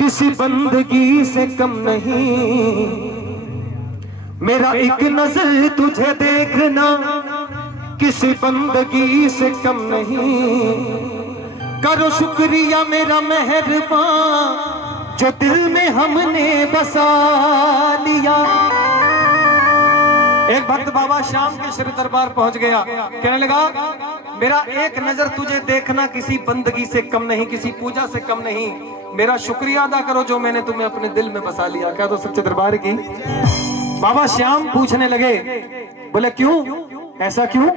किसी बंदगी से कम नहीं, मेरा एक नजर तुझे देखना किसी बंदगी से कम नहीं। करो शुक्रिया मेरा मेहरबान जो दिल में हमने बसा लिया। एक भक्त बाबा श्याम के श्री दरबार पहुंच गया, कहने लगा मेरा एक नजर तुझे देखना किसी बंदगी से कम नहीं, किसी पूजा से कम नहीं। मेरा शुक्रिया अदा करो जो मैंने तुम्हें अपने दिल में बसा लिया। क्या तो सच्चे दरबार की। बाबा श्याम पूछने लगे, बोले क्यों, ऐसा क्यों?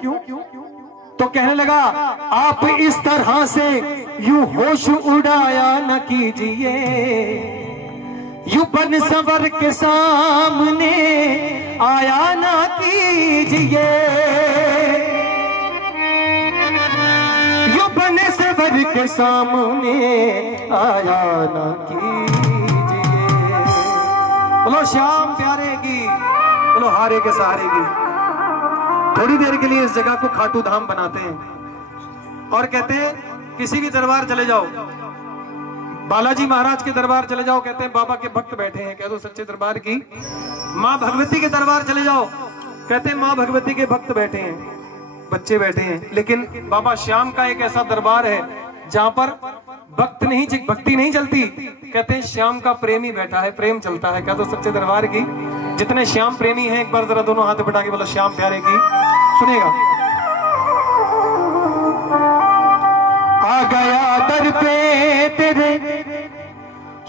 तो कहने लगा आप इस तरह से यूं होश उड़ाया न कीजिए, यूं बन सवर के सामने आया ना कीजिए, यूं बन सवर के सामने आया ना कीजिए। बोलो श्याम प्यारे की, बोलो हारे के सहारे की। थोड़ी देर के लिए इस जगह को खाटू धाम बनाते हैं और कहते हैं किसी भी दरबार चले जाओ, बालाजी महाराज के दरबार चले जाओ, कहते हैं बाबा के भक्त बैठे हैं। कह दो सच्चे दरबार की। माँ भगवती के दरबार चले जाओ, कहते हैं माँ भगवती के भक्त बैठे हैं, बच्चे बैठे हैं। लेकिन बाबा श्याम का एक ऐसा दरबार है जहां पर भक्ति नहीं चलती, कहते हैं श्याम का प्रेमी बैठा है, प्रेम चलता है। क्या तो सच्चे दरबार की। जितने श्याम प्रेमी हैं एक बार जरा दोनों हाथ बढ़ा के बोलो श्याम प्यारे की। सुनेगा। आ गया दर पे तेरे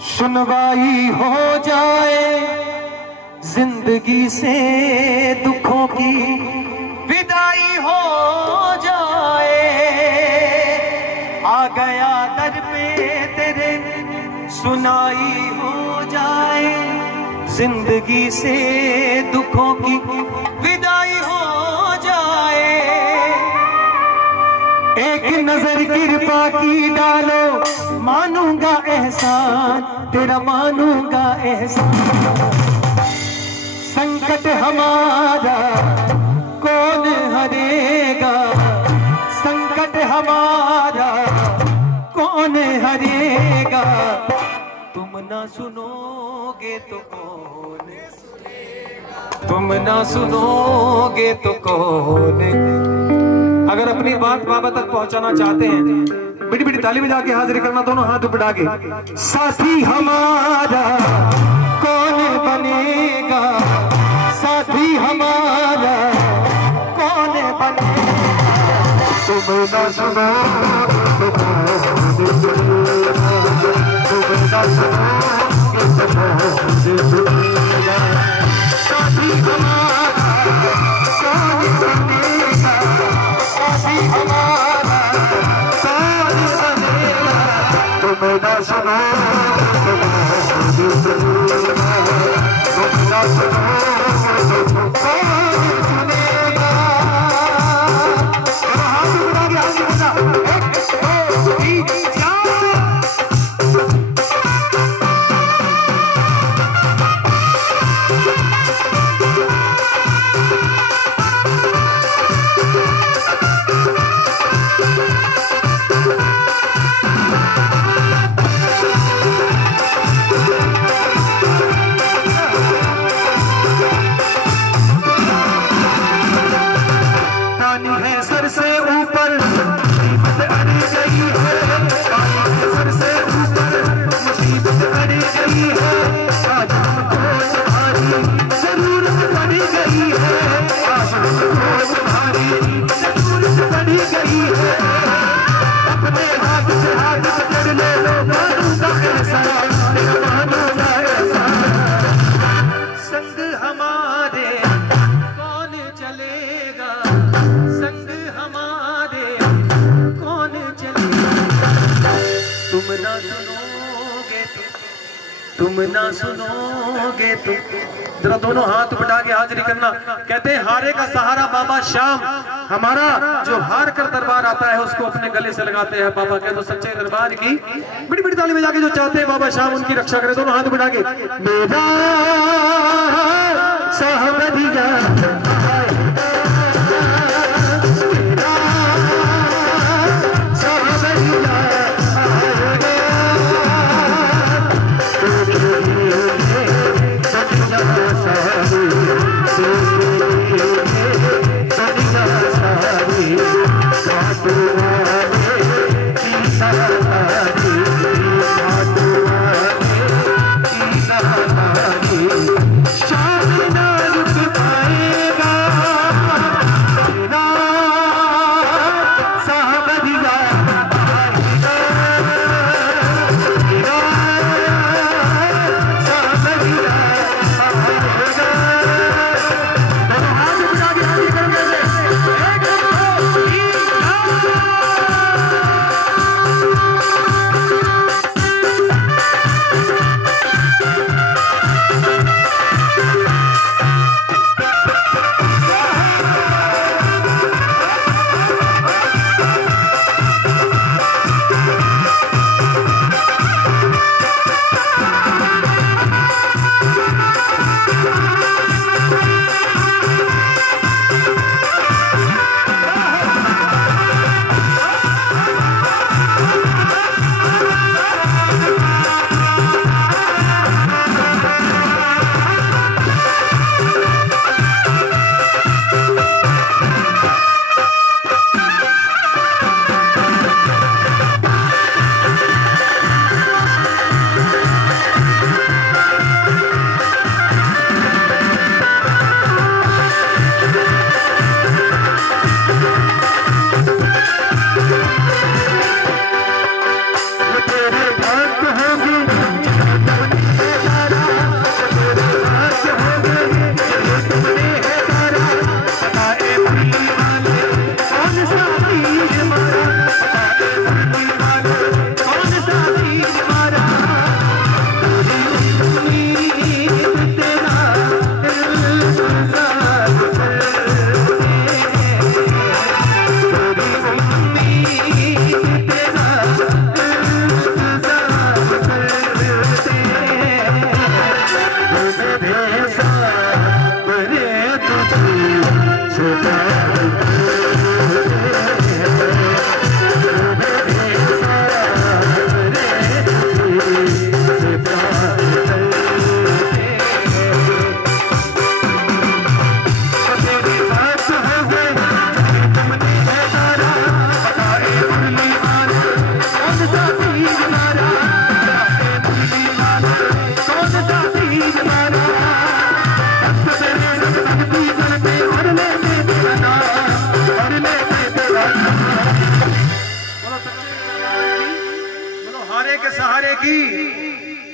सुनवाई हो जाए, जिंदगी से दुखों की विदाई हो जाए। आ गया दर पे तेरे सुनाई हो जाए, जिंदगी से दुखों की विदाई हो जाए। एक नजर कृपा की डालो, मानूंगा एहसान तेरा, मानूंगा एहसान। संकट हमारा कौन हरेगा, संकट हमारा कौन हरेगा। तुम ना सुनोगे तो कौन सुनेगा, तुम ना सुनोगे तो कौन। अगर अपनी बात बाबा तक पहुंचाना चाहते हैं, बड़ी बड़ी ताली बजा के हाजिर करना, दोनों हाथ बढ़ा के। साथी हमारा कौन बनेगा, साथी हमारा कौन बनेगा। तुम ना सुनोगे तो कौन सुनेगा, तुम ना सुनोगे तो कौन सुनेगा। साथी हमारा कौन बनेगा, साथी हमारा कौन बनेगा। तुम ना सुनोगे तो कौन सुनेगा, तुम ना सुनोगे तो कौन सुनेगा। हाथ उठा के आगे बढ़ा, 1 2 3 4। तुम ना सुनोगे तो। जरा दोनों हाथ बढ़ा के हाजिरी करना। कहते हैं हारे का सहारा बाबा श्याम, हमारा जो हार कर दरबार आता है उसको अपने गले से लगाते हैं बाबा। कहते सच्चे दरबार की। बड़ी बड़ी ताली बजा के जो चाहते हैं बाबा श्याम उनकी रक्षा करे, दोनों हाथ बढ़ा के। मेरा साहबदिया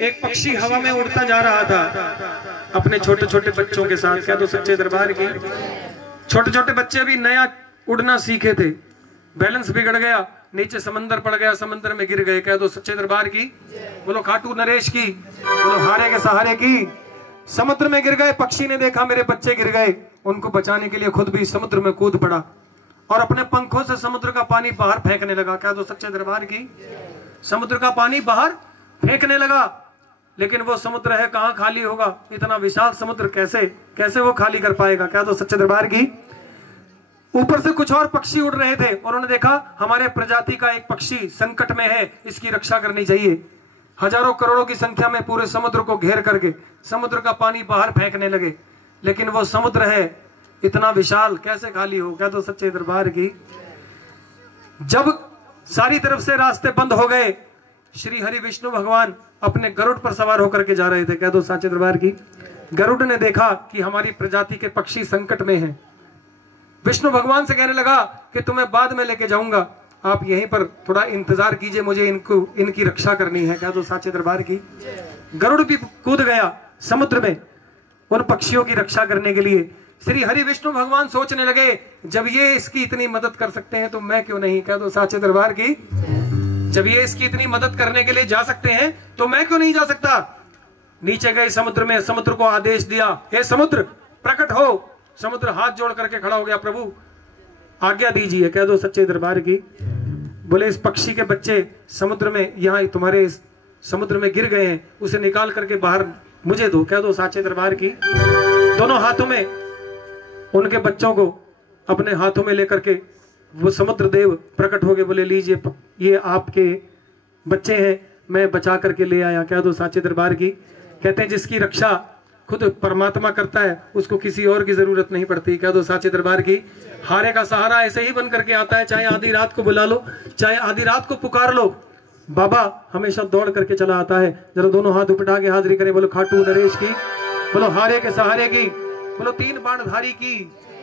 एक पक्षी हवा में उड़ता जा रहा था अपने छोटे छोटे बच्चों के साथ। क्या तो सच्चे दरबार की छोटे छोटे बच्चे अभी नया उड़ना सीखे थे, बैलेंस बिगड़ गया, नीचे समंदर पड़ गया, समंदर में गिर गए। क्या तो सच्चे दरबार की बोलो, खाटू नरेश की बोलो, हारे के सहारे की। समुद्र में गिर गए, पक्षी ने देखा मेरे बच्चे गिर गए, उनको बचाने के लिए खुद भी समुद्र में कूद पड़ा और अपने पंखों से समुद्र का पानी बाहर फेंकने लगा। क्या तो सच्चे दरबार की समुद्र का पानी बाहर फेंकने लगा, लेकिन वो समुद्र है कहां खाली होगा, इतना विशाल समुद्र कैसे वो खाली कर पाएगा। क्या तो सच्चे दरबार की ऊपर से कुछ और पक्षी उड़ रहे थे, उन्होंने देखा हमारे प्रजाति का एक पक्षी संकट में है, इसकी रक्षा करनी चाहिए। हजारों करोड़ों की संख्या में पूरे समुद्र को घेर करके समुद्र का पानी बाहर फेंकने लगे, लेकिन वो समुद्र है इतना विशाल, कैसे खाली हो। क्या तो सच्चे दरबार की जब सारी तरफ से रास्ते बंद हो गए, श्री हरि विष्णु भगवान अपने गरुड़ पर सवार होकर के जा रहे थे। क्या तो सच्चे दरबार की गरुड़ ने देखा कि हमारी प्रजाति के पक्षी संकट में हैं। विष्णु भगवान से कहने लगा कि तुम्हें बाद में लेके जाऊंगा, आप यहीं पर थोड़ा इंतजार कीजिए, मुझे इनकी रक्षा करनी है। क्या तो साचे दरबार की गरुड़ भी कूद गया समुद्र में उन पक्षियों की रक्षा करने के लिए। श्री हरि विष्णु भगवान सोचने लगे जब ये इसकी इतनी मदद कर सकते हैं तो मैं क्यों नहीं। क्या तो साचे दरबार की जब ये इसकी इतनी मदद करने के लिए जा सकते हैं तो मैं क्यों नहीं जा सकता। नीचे गए समुद्र में, समुद्र को आदेश दिया, हे समुद्र प्रकट हो। समुद्र हाथ जोड़ करके खड़ा हो गया, प्रभु आज्ञा दीजिए। कह दो सच्चे दरबार की बोले, इस पक्षी के बच्चे समुद्र में यहाँ तुम्हारे समुद्र में गिर गए हैं, उसे निकाल करके बाहर मुझे दो। कह दो साचे दरबार की दोनों हाथों में उनके बच्चों को अपने हाथों में लेकर के वो समुद्र देव प्रकट हो गए, बोले लीजिए ये आपके बच्चे हैं, मैं बचा करके ले आया। कह दो साचे दरबार की कहते हैं जिसकी रक्षा खुद परमात्मा करता है उसको किसी और की जरूरत नहीं पड़ती। कह दो साचे दरबार की हारे का सहारा ऐसे ही बन करके आता है, चाहे आधी रात को बुला लो, चाहे आधी रात को पुकार लो, बाबा हमेशा दौड़ करके चला आता है। जरा दोनों हाथ उठा के हाजिरी करें, बोलो खाटू नरेश की, बोलो हारे के सहारे की, बोलो तीन बाणधारी की,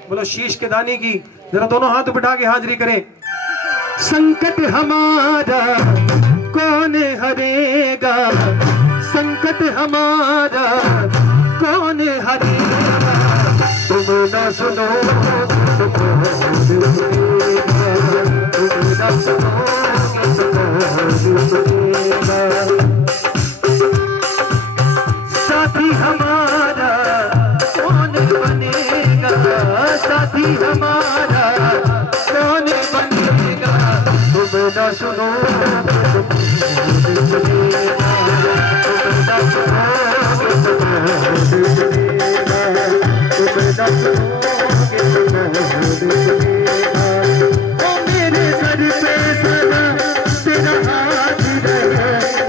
बोलो शीश के दानी की। जरा दोनों हाथ उठा के हाजिरी करें। संकट हमारा कौन हरेगा, संकट हमारा कौन हरेगा, तुम न सुनो साथी हमारा कौन बनेगा, साथी हमारा कौन बनेगा, तुम न सुनो मेरे सर पे सदा तेरा हाथ रहे,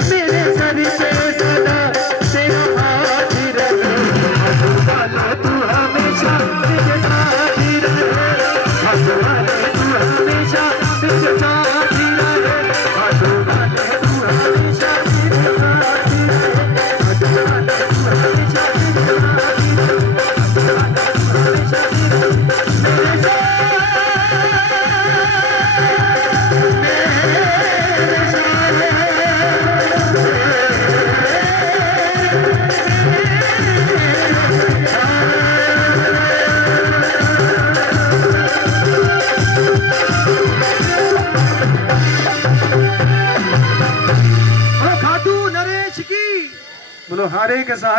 मेरे सर पे सदा तेरा हाथ रहे, वाले तू हमेशा मेरे साथ रहे, वाले तू हमेशा मेरे साथ रहे, वाले तू हमेशा मेरे साथ रहे, वाले तू हमेशा मेरे बोलो हारे के सहारे।